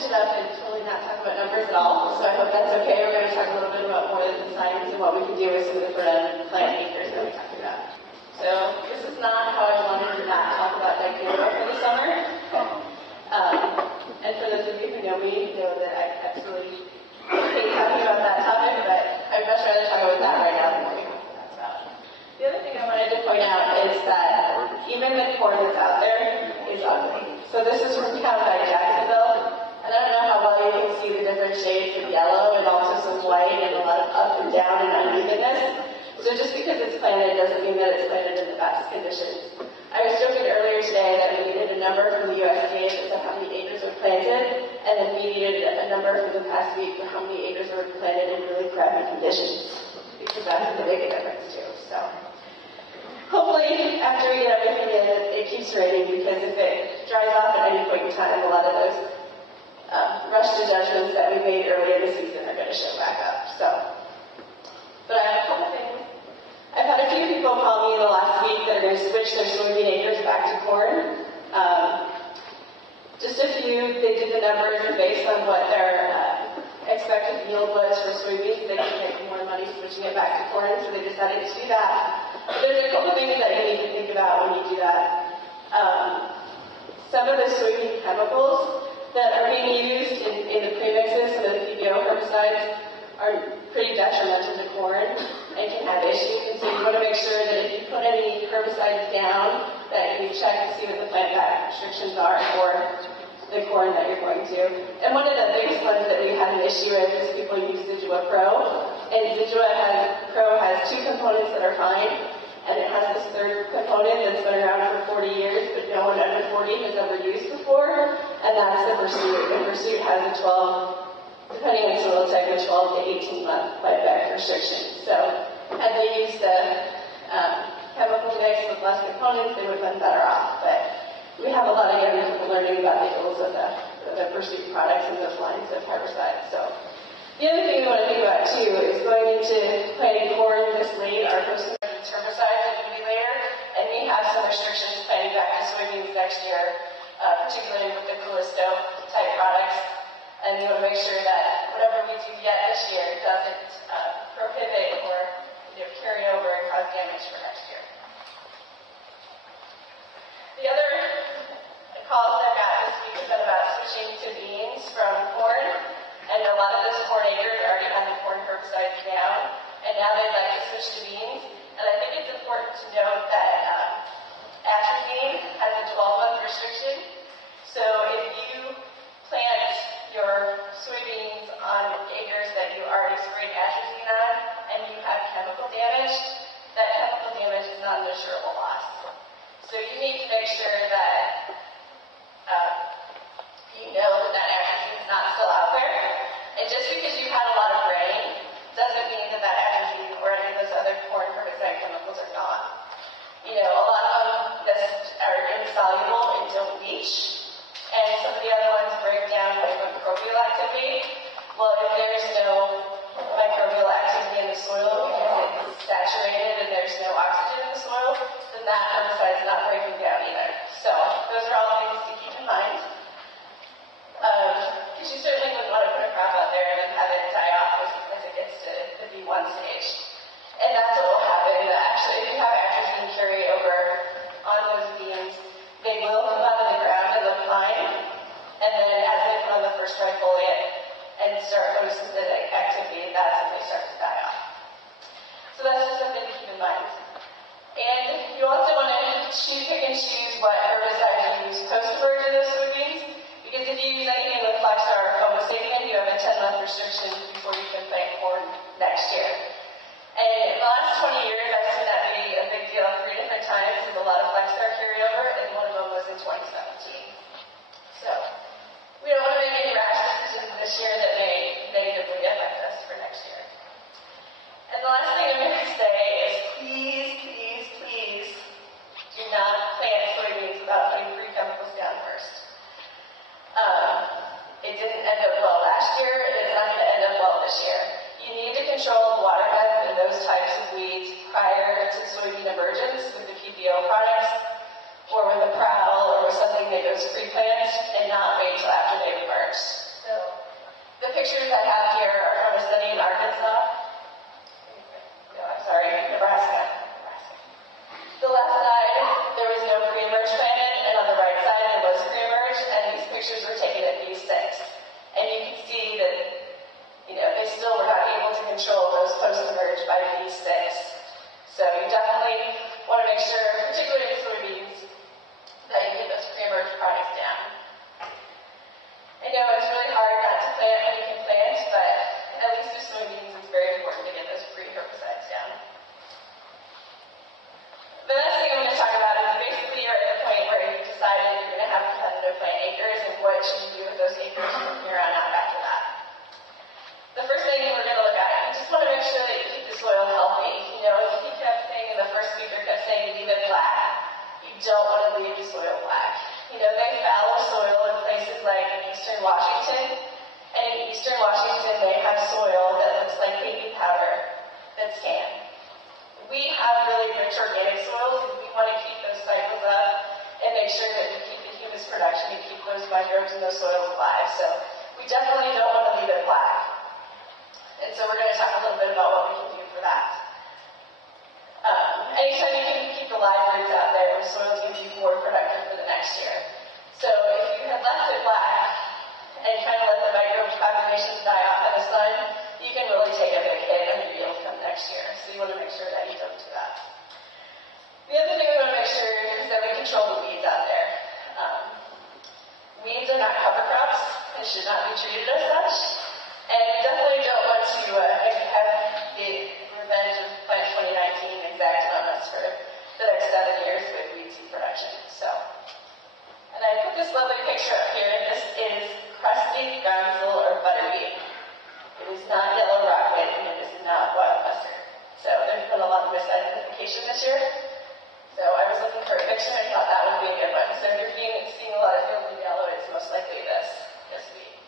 switch it up and totally not talk about numbers at all, so I hope that's okay. We're going to talk a little bit about more of the science and what we can do with some of the plant acres that we talked about. So this is not how I wanted to not talk about bacteria for the summer. And for those of you who know me, know that I absolutely hate talking about that topic, but I'd much rather talk about that right now than what that's about. The other thing I wanted to point out is that even the corn that's out there is ugly. So this is from County by Jacksonville, and I don't know how well you can see the different shades of yellow and also some white and a lot of up and down and unevenness. So just because it's planted doesn't mean that it's planted in the best conditions. I was joking earlier today that we needed a number from the USDA that said how many acres were planted, and then we needed a number for the past week for how many acres were planted in really crappy conditions, because that's the big difference too. So hopefully after we get everything in, it keeps raining, because if it dries off at any point in time, a lot of those rush to judgments that we made earlier this season are going to show back up. So, but I have a couple things. I've had a few people call me in the last week that are going to switch their soybean acres back to corn. Just a few, they did the numbers, and based on what their expected yield was for soybeans, they could make more money switching it back to corn, so they decided to do that. But there's a couple things that you need to think about when you do that. Some of the soybean chemicals that are being used in the premixes, some of the PBO herbicides, are pretty detrimental to corn and can have issues. And so you want to make sure that if you put any herbicides down, that you check to see what the plant back restrictions are for the corn that you're going to. And one of the biggest ones that we had an issue with is people use Zidua Pro. And Zidua Pro has two components that are fine, and it has this third component that's been around for 40 years, but no one under 40 has ever used before, and that's the Pursuit. And Pursuit has a 12, depending on soil type, a 12 to 18 month buyback restriction. So had they used the chemical mix with less components, they would have been better off. But we have a lot of young people learning about the ills of the Pursuit products and those lines of herbicides. So the other thing we want to think about too is going into planting corn this late. Our first herbicides are going to be later, and we have some restrictions planting back to soybeans next year, particularly with the Callisto type products. And we want to make sure that whatever we do yet this year doesn't prohibit or carry over and cause damage for next year. The other calls I got this week has been about switching to beans from corn, and a lot of those corn acres already have the corn herbicides down, and now they'd like to switch to beans. And I think it's important to note that atrazine has a 12-month restriction. So if you plant your soybeans on acres that you already sprayed atrazine on and you have chemical damage, that chemical damage is not an insurable loss. So you need to make sure that you know that atrazine is not still out there. And just because you had a lot of rain doesn't mean that atrazine or any of those other corn herbicide chemicals are gone. You know, a lot of them just are insoluble and don't leach. And some of the other ones break down with microbial activity. Well, if there's no microbial activity in the soil because it's saturated and there's no oxygen in the soil, then that herbicide's not breaking down either. So those are all things to keep in mind. Because you certainly wouldn't want to put a crop out there and then have it die off as it gets to the B1 stage. And that's what will happen. Actually, if you have atrazine carry over on those beans, they will come out of the ground and they'll climb, and then as they put on the first trifoliate and start photosynthetic activity, that's when they start to die off. So that's just something to keep in mind. And you also want to pick and choose what herbicide you use post-emerge in those soybeans, because if you use anything with Flexstar or Homosapiens, you have a 10-month restriction before you can plant corn next year. And in the last 20 years, I've seen that be a big deal 3 different times with a lot of Flexstar carryover, and one of them was in 2017. So we don't want to make any rash decisions this year that may negatively affect us for next year. And the last thing I'm going to say is please, please, please do not plant soybeans without putting free chemicals down first. It didn't end up well last year, it's not going to end up well this year. You need to control water hemp and those types of weeds prior to soybean emergence with the PBO products, or with a prowl, or with something that goes pre-plant, and not wait until after they've emerged. eastern Washington. And in eastern Washington, they have soil that looks like baby powder that's canned. We have really rich organic soils, and we want to keep those cycles up and make sure that we keep the humus production and keep those microbes in those soils alive. So we definitely don't want to leave it black. And so we're going to talk a little bit about what we can do for that. Anytime you can keep the live roots out there, the soil's going to be more productive for the next year. So if you had left it black and kind of let the microbe populations die off in the sun, you can really take a big hit on your yield come next year. So you want to make sure that you don't do that. The other thing we want to make sure is that we control the weeds out there. Weeds are not cover crops and should not be treated as such. And we definitely don't want to have the revenge of Plant 2019 exacted on us for the next 7 years with weed seed production. So, and I put this lovely picture up here. This is crusty groundsel or butterweed. It is not yellow rockweed, and it is not wild mustard. So there's been a lot of misidentification this year. So I was looking for a picture, and I thought that would be a good one. So if you're seeing a lot of fields in yellow, it's most likely this weed.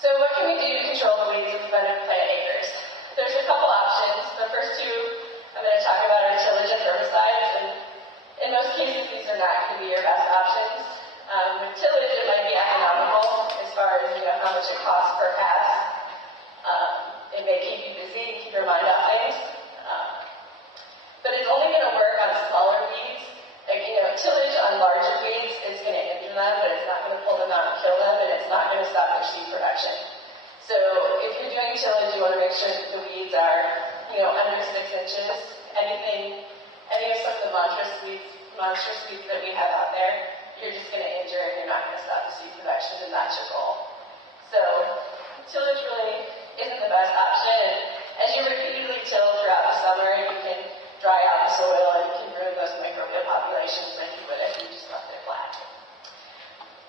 So what can we do to control the weeds with abundant plant acres? There's a couple options. The first two I'm going to talk about are tillage and herbicides, and in most cases these are not going to be your best options. With tillage, it might be economical as far as how much it costs per pass. It may keep you busy and keep your mind off things. But it's only going to work on smaller weeds. Like, tillage on larger weeds is going to injure them, but it's not going to pull them out and kill them, and it's not going to stop their seed production. So if you're doing tillage, you want to make sure that the weeds are, under 6 inches. Any of some of the monstrous weeds that we have out there, you're just going to injure and you're not going to stop the seed production, and that's your goal. So tillage really isn't the best option. And as you repeatedly till throughout the summer, you can dry out the soil and you can ruin those microbial populations like you would if you just left it flat.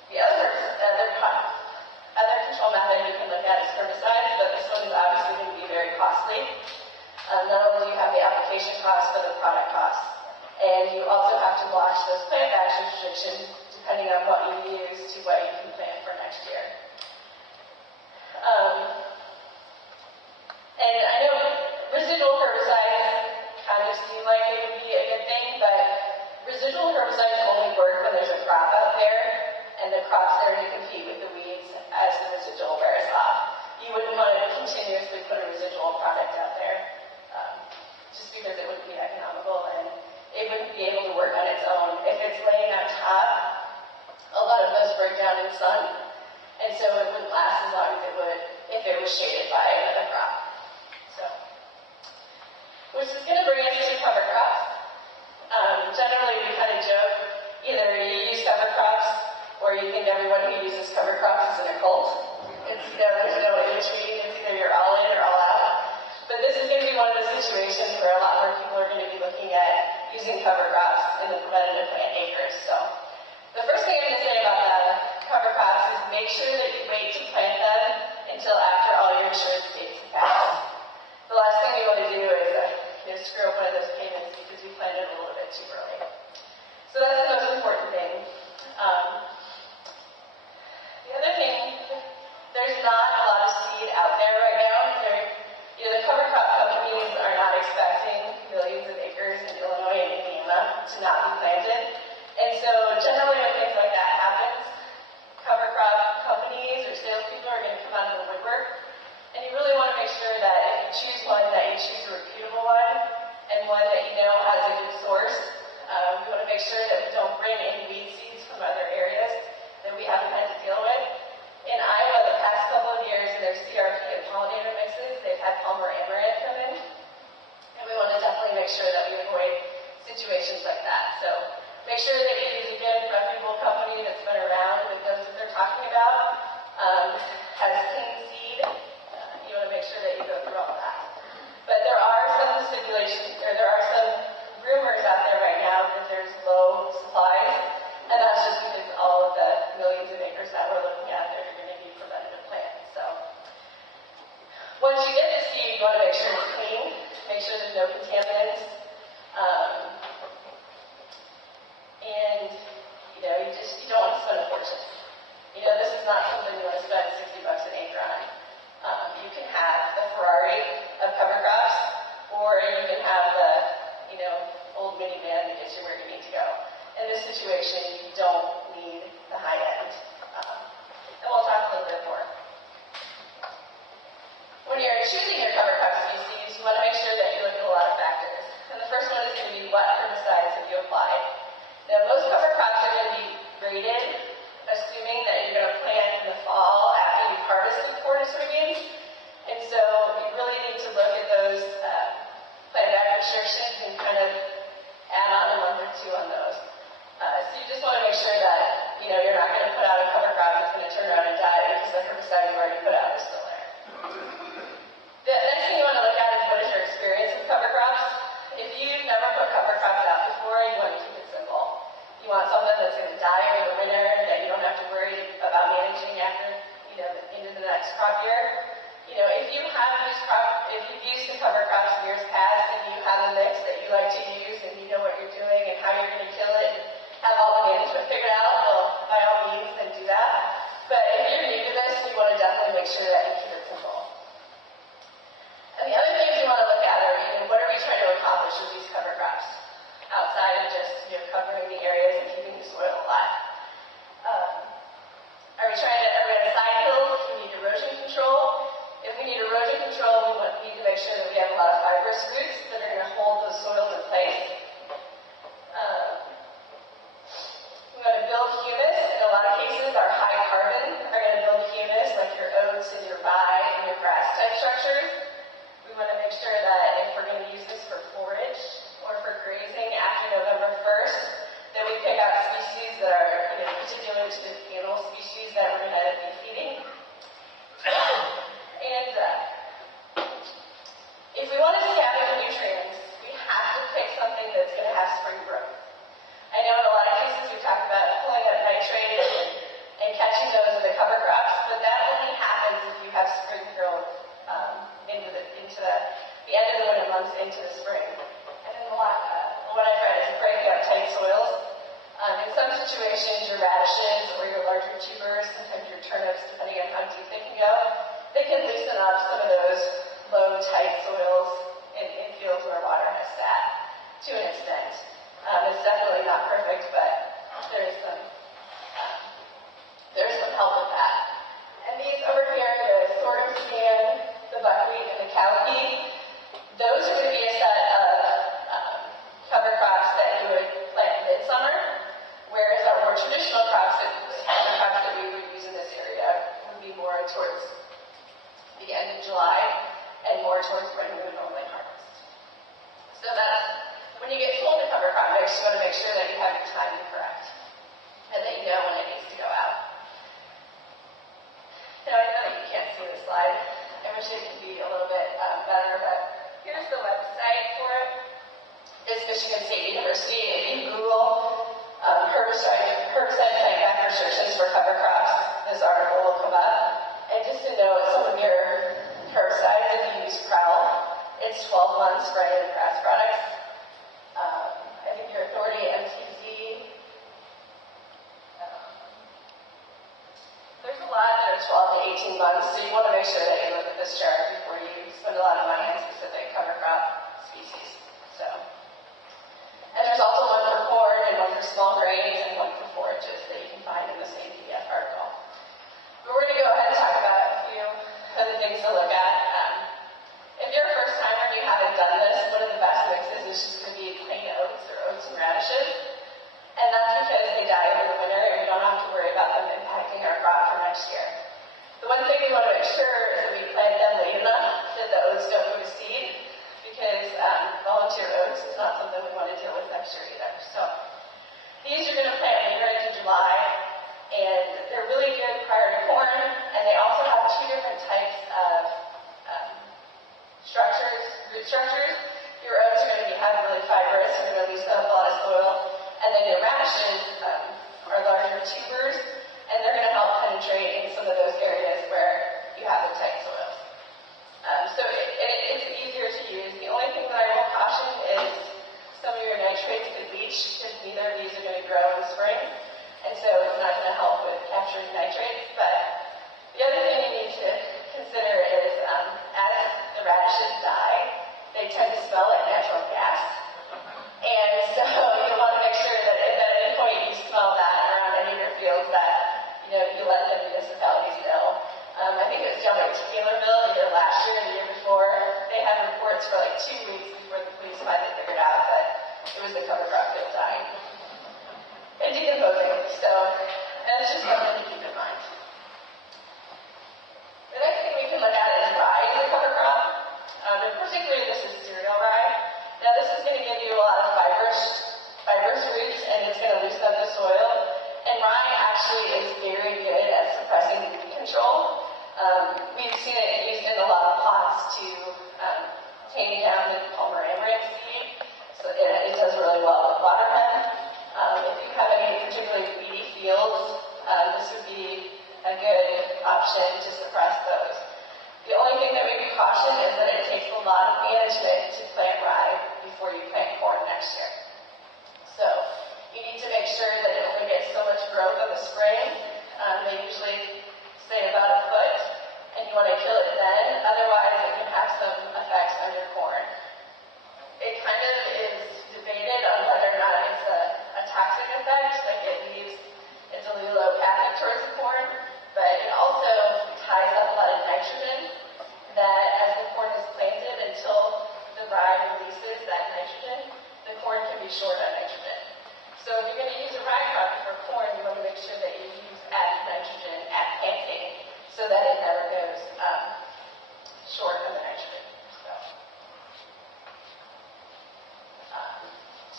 The other control method you can look at is herbicides, but this one is obviously going to be very costly. Not only do you have the application cost, but the product cost. And you also have to watch those plant batch restrictions depending on what you use to what you can plant for next year. And I know residual herbicides kind of seem like it would be a good thing, but residual herbicides only work when there's a crop out there, and the crop's there to compete with the weeds as the residual wears off. You wouldn't want to continuously put a residual product out there, just because it wouldn't be economical and it wouldn't be able to work on its own. If it's laying on top, a lot of those break down in the sun, and so it wouldn't last as long as it would if it was shaded by another crop. So, which is going to bring us to cover crops. Generally, we kind of joke, either you use cover crops, or you think everyone who uses cover crops is in a cult. There's no in between. It's either you're all in or all out. But this is going to be one of those situations where a lot more people are going to be looking at using cover crops in the preventative plant acres. So the first thing I'm going to say about the cover crops is make sure that you wait to plant them until after all your insurance dates have passed. The last thing we want to do is screw up one of those payments because we planted a little bit too early. So that's the most important thing. The other thing, there's not a lot of seed out there right now. The cover crop companies are not expecting millions of acres in Illinois and Indiana to not be planted. And so generally when things like that happens, cover crop companies or salespeople are going to come out of the woodwork. And you really want to make sure that if you choose one, that you choose a reputable one and one that you know has a good source. We want to make sure that we don't bring any weed seeds from other areas that we haven't had to deal with. In Iowa, the past couple of years, in their CRP and pollinator mixes, they've had Palmer amaranth come in. And we want to definitely make sure that we avoid situations like that. So make sure that you use a good, reputable company that's been around with those that they're talking about, has clean seed. You want to make sure that you go through all that. But there are some stipulations, or there are some rumors out there right now that there's low supplies, and that's just because all of the millions of acres that we're looking at, they're going to be preventative plants. So once you get the seed, you want to make sure it's clean, make sure there's no contaminants, and you don't want to spend a fortune. not something you want to spend $60 an acre on. You can have the Ferrari of cover crops, or you can have the, old minivan that gets you where you need to go. In this situation, you don't need the high end. And we'll talk a little bit more. When you're choosing your cover crop species, you want to make sure that you look at a lot of factors. And the first one is going to be what herbicides have you applied. Now, most cover crops are going to be rated, assuming that you're going to plant in the fall after you've harvested corn or soybeans. And so you really need to look at those plant back restrictions and kind of add on a month or two on those. So you just want to make sure that, you're not going to put out a cover crop that's going to turn around and die because the herbicide you've already put out is still there. The next thing you want to look at is what is your experience with cover crops. If you've never put cover crops out before, you want to keep it simple. You want something that's going to die over the winter that you don't have to worry about managing after, into the next crop year. If you've used the cover crops in years past and you have a mix that you like to use and you know what you're doing and how you're going to kill it and have all the management figured out, well, by all means, then do that. But if you're new to this, you want to definitely make sure that you keep it simple. And the other things you want to look at are, what are we trying to accomplish with these cover crops? Outside of just, covering the areas and keeping the soil alive. Are we on side hills? We need erosion control. If we need erosion control, we need to make sure that we have a lot of fibrous roots that are going to hold those soils in place. We want to build humus. In a lot of cases, our high carbon are going to build humus, like your oats and your rye and your grass type structures. We want to make sure that if we're going to use this for forage or for grazing after November 1st, that we pick out species that are particular to the animal species that we're going to be feeding. And if we want to scatter the nutrients, we have to pick something that's going to have spring growth. I know in a lot of cases we talk about pulling up nitrate and catching those in the cover crops, but that only happens if you have spring growth into the end of the winter months into the spring. And then what I've read is breaking up tight soils. In some situations, your radishes or your larger tubers, sometimes your turnips, depending on how deep they can go, they can loosen up some of those low, tight soils in fields where water has sat to an extent. It's definitely not perfect, but there's some help with that. And these over here, the sorghum scan, the buckwheat, and the cowpea, those are going to be a set of cover crops that you would plant midsummer, whereas our more traditional crops that we would use in this area would be more towards the end of July and more towards when we would normally harvest. So that's, when you get told to cover crop mix, you want to make sure that you have your timing correct and that you know when it needs to go out. Now, I know that you can't see the slide. I wish it could be a little bit better, but here's the website for it. It's Michigan State University. If you Google herbicide plant back restrictions for cover crops, this article will come up. And just to note, some of your herbicides, if you use Prowl, it's 12 months for any of the grass products. I think your Authority MTZ, there's a lot that are 12 to 18 months, so you want to make sure that you look at this chart before you spend a lot of money on specific cover crop species. And there's also one for corn and one for small grains and one for forages that you can find in the same PDF article. But we're going to go ahead and talk about a few of the things to look at. If you're a first timer and you haven't done this, one of the best mixes is just going to be plain oats or oats and radishes. And that's because they die over the winter and we don't have to worry about them impacting our crop for next year. The one thing we want to make sure is that we plant them late enough that the oats don't go to seed, because volunteer oats is not something we want to deal with next year either. So these you're going to plant later into July, and they're really good prior to corn, and they also have two different types of for like 2 weeks before the police finally figured out that it was the cover crop field dying and decomposing. So that's just something to keep in mind. The next thing we can look at is rye as a cover crop. And particularly this is cereal rye. Now this is going to give you a lot of fibrous roots, and it's going to loosen up the soil. And rye actually is very good at suppressing weed control. We've seen it used in a lot of plots to tame down the Palmer amaranth seed. So it does really well with water hemp. If you have any particularly weedy fields, this would be a good option to suppress those. The only thing that we would caution is that it takes a lot of management to plant rye before you plant corn next year. So you need to make sure that it only gets so much growth in the spring. They usually say about a foot, and you want to kill it then. Otherwise, it can have some effects on your corn. It kind of is debated on whether or not it's a toxic effect, like it's a little allelopathic towards the corn, but it also ties up a lot of nitrogen that as the corn is planted until the rye releases that nitrogen, the corn can be short on nitrogen. So if you're going to use a rye crop for corn, you want to make sure that you use added nitrogen at planting so that it never goes short of the nitrogen.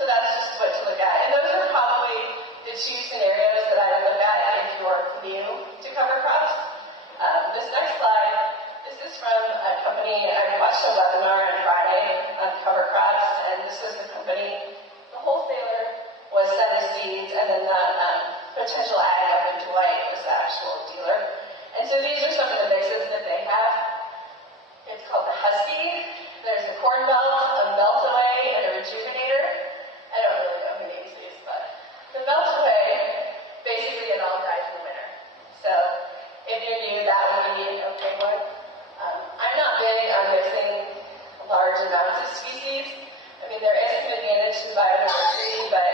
So that's just what to look at. And those are probably the 2 scenarios that I would look at if you're new to cover crops. This next slide, this is from a company. I watched a webinar on Friday on cover crops, and this was the company. The wholesaler was Center Seeds, and then the potential ag up in Dwight was the actual dealer. And so these are some of the mixes that they have. It's called the Husky. There's a corn belt, a melt-away, and a rejuvenator. I don't really know who names these, but the melt-away, basically it all dies in the winter. So if you're new, that would be an okay one. I'm not big on mixing large amounts of species. I mean, there is some advantage to biodiversity, but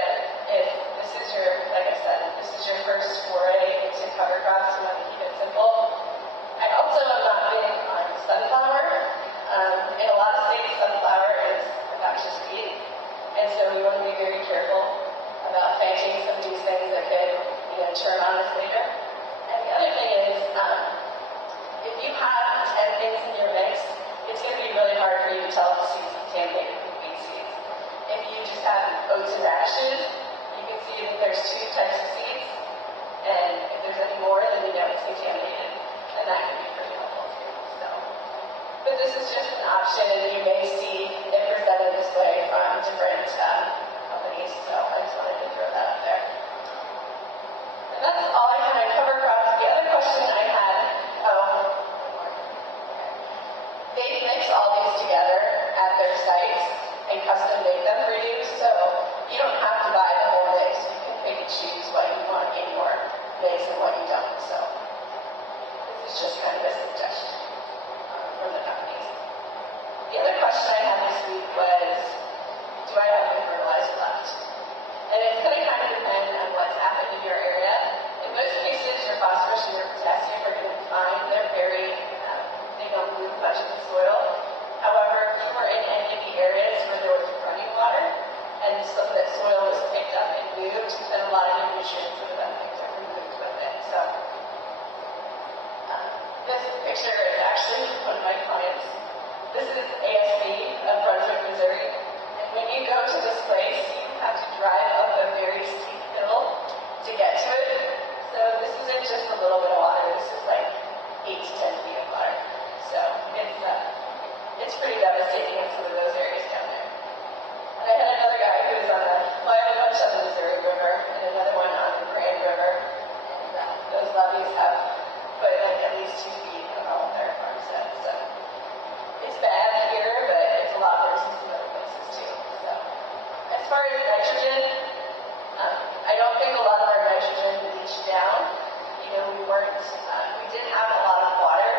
if this is your, like I said, if this is your first foray into cover crops, you want to keep it simple. I also am not big on sunflower. In a lot of states, sunflower is a noxious weed, and so we want to be very careful about planting some of these things that could, turn on us later. And the other thing is, if you have 10 things in your mix, it's going to be really hard for you to tell if the seeds contaminated with weed seeds. If you just have oats and radishes, you can see that there's 2 types of seeds, and if there's any more, then you know it's contaminated, and that can be pretty helpful too. But this is just an option, and you may see it presented this way from different companies, so I just wanted to throw that up there. And that's all I had on cover crops. The other question I had, they mix all these together at their sites and custom make them for you, so you don't have to buy the whole mix. You can pick and choose what you want in your mix and what you don't. So this is just kind of a suggestion from the companies. The other question I had this week was, do I have any fertilizer left? And it's going to kind of depend on what's happened in your area. In most cases, your phosphorus and your potassium are going to be fine. They're they don't move much of the soil. However, if you were in any of the areas where there was running water, and some of that soil was picked up and moved, then a lot of your nutrients would have been removed with it. So this picture is actually one of my clients. This is ASB of Brunswick, Missouri. And when you go to this place, you have to drive up a very steep hill to get to it. So this isn't just a little bit of water. This is like 8 to 10 feet of water. So it's pretty devastating in some of those areas down there. And I had another guy who was on I have a bunch on the Missouri River and another one on the Grand River. And those levees have put like at least 2 feet on all of their farmsteads. So it's bad here, but it's a lot worse in some other places too. So as far as nitrogen, I don't think a lot of our nitrogen leached down. We did have a lot of water,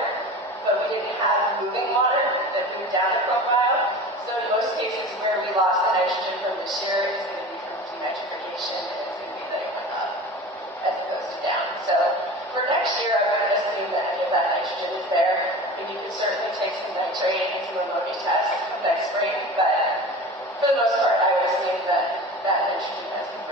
but we didn't have moving water that moved down the profile. So in most cases where we lost the nitrogen from this year, it's going to be from denitrification, and it's going to be that it went up as opposed to down. So For next year, I wouldn't assume that any of that nitrogen is there. And you can certainly take some nitrate and some ammonia tests next spring, but for the most part, I would assume that that nitrogen has been